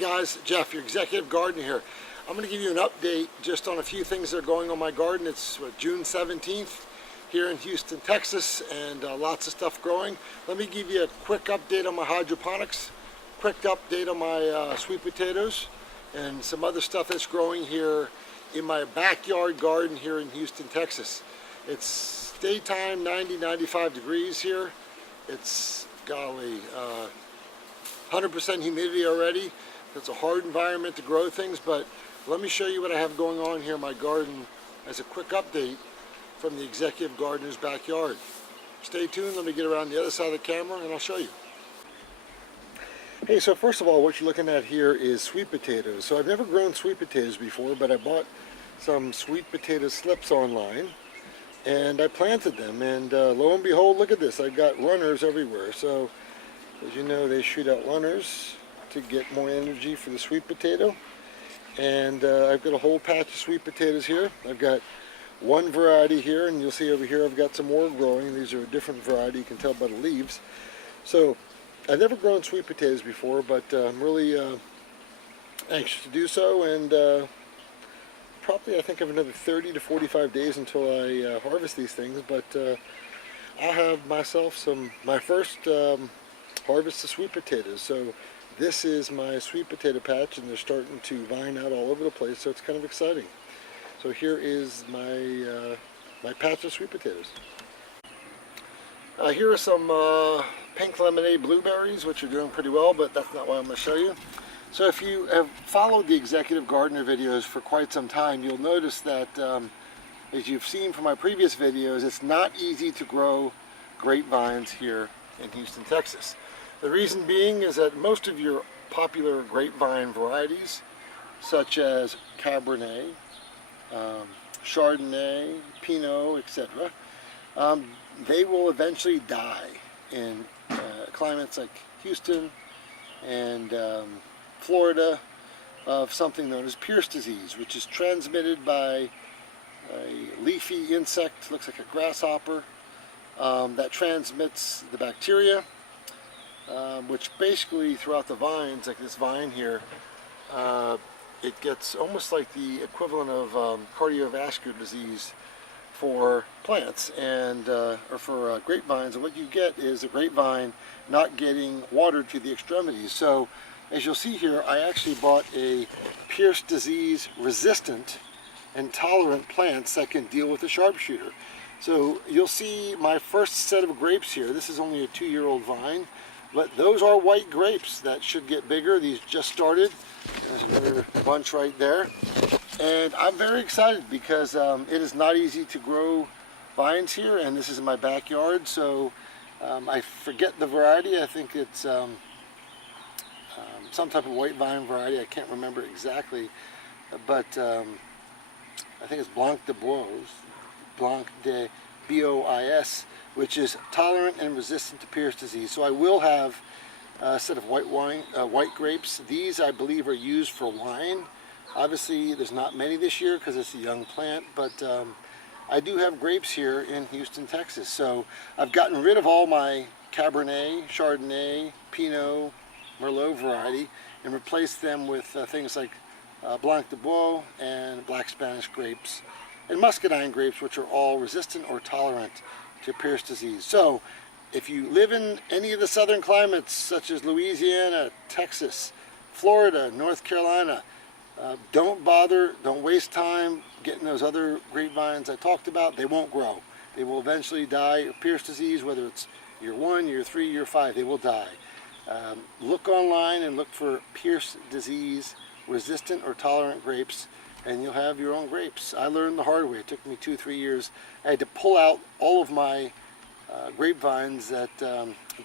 guys, Jeff, your executive gardener here. I'm going to give you an update just on a few things that are going on my garden. It's June 17th here in Houston, Texas, and lots of stuff growing. Let me give you a quick update on my hydroponics, quick update on my sweet potatoes, and some other stuff that's growing here in my backyard garden here in Houston, Texas. It's daytime 90-95 degrees here. It's, golly, 100% humidity already. It's a hard environment to grow things, but let me show you what I have going on here in my garden as a quick update from the executive gardener's backyard. Stay tuned, let me get around the other side of the camera and I'll show you. Hey, so first of all, what you're looking at here is sweet potatoes. So I've never grown sweet potatoes before, but I bought some sweet potato slips online and I planted them, and lo and behold, look at this, I've got runners everywhere. So as you know, they shoot out runners to get more energy for the sweet potato. And I've got a whole patch of sweet potatoes here. I've got one variety here, and you'll see over here I've got some more growing. These are a different variety, you can tell by the leaves. So I've never grown sweet potatoes before, but I'm really anxious to do so, and probably I think I have another 30 to 45 days until I harvest these things, but I'll have myself my first harvest of sweet potatoes. So this is my sweet potato patch, and they're starting to vine out all over the place, so it's kind of exciting. So here is my my patch of sweet potatoes. Here are some pink lemonade blueberries, which are doing pretty well, but that's not what I'm going to show you. So if you have followed the executive gardener videos for quite some time, you'll notice that as you've seen from my previous videos, it's not easy to grow grapevines here in Houston, Texas. The reason being is that most of your popular grapevine varieties, such as Cabernet, Chardonnay, Pinot, etc., they will eventually die in climates like Houston and Florida of something known as Pierce disease, which is transmitted by a leafy insect, looks like a grasshopper, that transmits the bacteria, which basically throughout the vines, like this vine here, it gets almost like the equivalent of cardiovascular disease for plants and or for grapevines. And what you get is a grapevine not getting water to the extremities. So as you'll see here, I actually bought a Pierce disease resistant and tolerant plants that can deal with the sharpshooter. So you'll see my first set of grapes here. This is only a 2-year-old vine, but those are white grapes that should get bigger. These just started. There's another bunch right there. And I'm very excited because it is not easy to grow vines here, and this is in my backyard. So I forget the variety. I think it's some type of white vine variety. I can't remember exactly, but I think it's Blanc de Bois, which is tolerant and resistant to Pierce disease. So I will have a set of white grapes. These, I believe, are used for wine. Obviously, there's not many this year because it's a young plant, but I do have grapes here in Houston, Texas. So I've gotten rid of all my Cabernet, Chardonnay, Pinot, Merlot variety and replaced them with things like Blanc de Bois and Black Spanish grapes and Muscadine grapes, which are all resistant or tolerant to Pierce disease. So if you live in any of the southern climates, such as Louisiana, Texas, Florida, North Carolina, don't waste time getting those other grapevines I talked about. They won't grow. They will eventually die of Pierce disease, whether it's year 1, year 3, year 5, they will die. Look online and look for Pierce disease resistant or tolerant grapes, and you'll have your own grapes. I learned the hard way. It took me 2-3 years. I had to pull out all of my grapevines that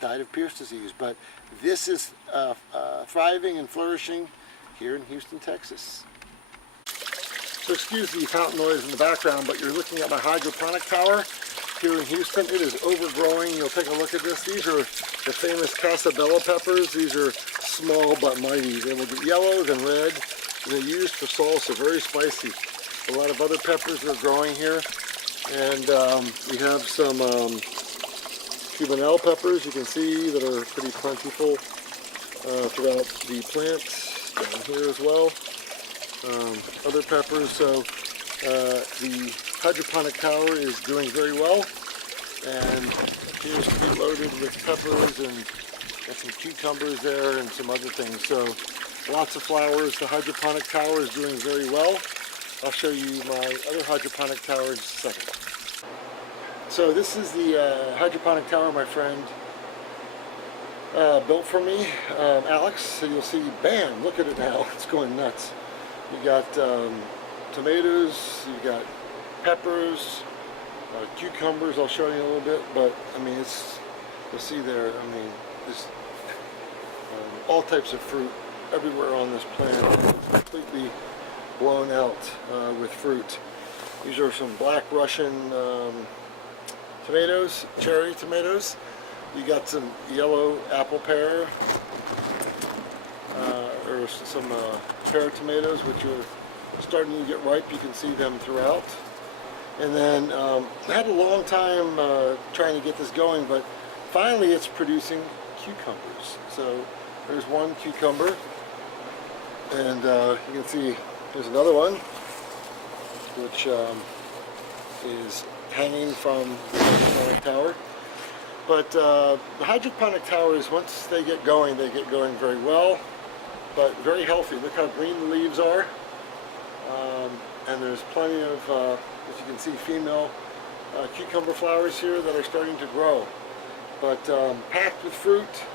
died of Pierce disease, but this is thriving and flourishing here in Houston, Texas. So excuse the fountain noise in the background, but you're looking at my hydroponic tower here in Houston. It is overgrowing. You'll take a look at this. These are the famous Casabella peppers. These are small but mighty. They will get yellow and red, and they're used for salsa, very spicy. A lot of other peppers that are growing here, and we have some Cubanelle peppers, you can see, that are pretty plentiful throughout the plant. down here as well. Other peppers. So the hydroponic tower is doing very well and appears to be loaded with peppers, and got some cucumbers there and some other things. So lots of flowers. The hydroponic tower is doing very well. I'll show you my other hydroponic tower in just a second. So this is the hydroponic tower my friend built for me, Alex. So you'll see, bam, look at it now. It's going nuts. You got tomatoes, you got peppers, cucumbers. I'll show you in a little bit, but I mean, it's, you'll see there, I mean, there's all types of fruit everywhere on this plant. It's completely blown out with fruit. These are some black Russian tomatoes, cherry tomatoes. You got some yellow apple pear, or some pear tomatoes, which are starting to get ripe. You can see them throughout. And then I had a long time trying to get this going, but finally it's producing cucumbers. So there's one cucumber, and you can see there's another one, which is hanging from the hydroponic tower. But the hydroponic towers, once they get going very well, but very healthy. Look how green the leaves are. And there's plenty of, as you can see, female cucumber flowers here that are starting to grow. But packed with fruit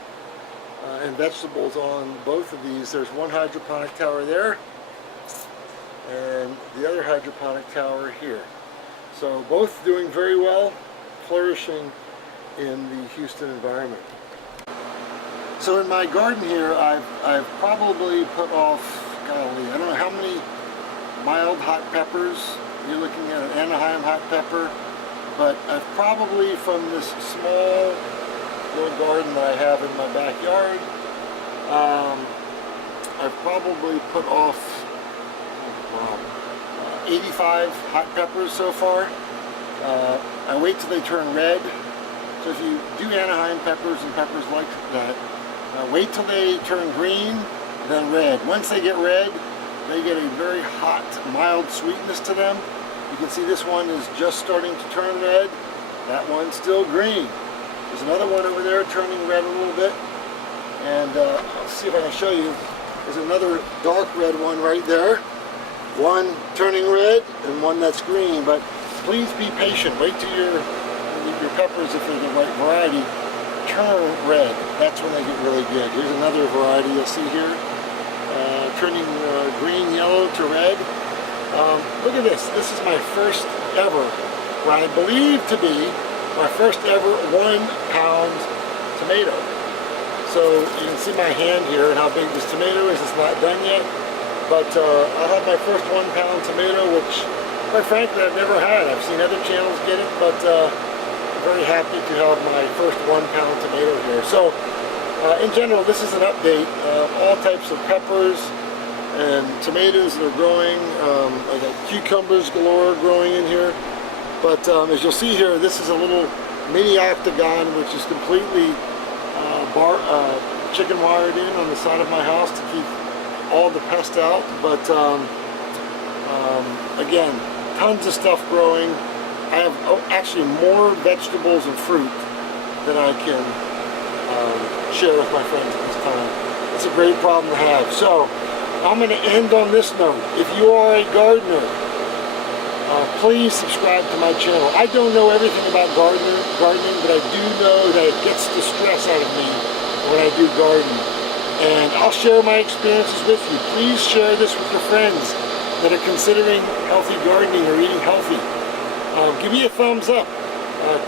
and vegetables on both of these. There's one hydroponic tower there, and the other hydroponic tower here. So both doing very well, flourishing in the Houston environment. So in my garden here, I've probably put off, golly, I don't know how many mild hot peppers. You're looking at an Anaheim hot pepper, but I've probably, from this small little garden that I have in my backyard, I've probably put off 85 hot peppers so far. I wait till they turn red. So if you do Anaheim peppers and peppers like that, wait till they turn green, then red. Once they get red, they get a very hot, mild sweetness to them. You can see this one is just starting to turn red. That one's still green. There's another one over there turning red a little bit. And I'll see if I can show you. There's another dark red one right there. One turning red and one that's green. But please be patient. Wait till your peppers, if they're the right variety, turn red. That's when they get really good. Here's another variety you'll see here. Turning green, yellow to red. Look at this. This is my first ever, what I believe to be my first ever 1 pound tomato. So you can see my hand here and how big this tomato is. It's not done yet, but I have my first 1 pound tomato, which quite frankly I've never had. I've seen other channels get it, but I'm very happy to have my first 1 pound tomato here. So in general, this is an update. All types of peppers and tomatoes that are growing. I got cucumbers galore growing in here. But as you'll see here, this is a little mini octagon which is completely chicken wired in on the side of my house to keep all the pests out. But again, tons of stuff growing. I have actually more vegetables and fruit than I can share with my friends at this time. It's a great problem to have. So I'm going to end on this note. If you are a gardener, please subscribe to my channel. I don't know everything about gardening, but I do know that it gets the stress out of me when I do garden. And I'll share my experiences with you. Please share this with your friends that are considering healthy gardening or eating healthy. Give me a thumbs up.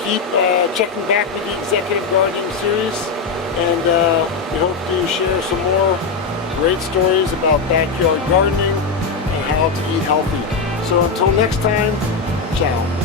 Keep checking back with the Executive Gardening series, and we hope to share some more great stories about backyard gardening and how to eat healthy. So until next time, ciao.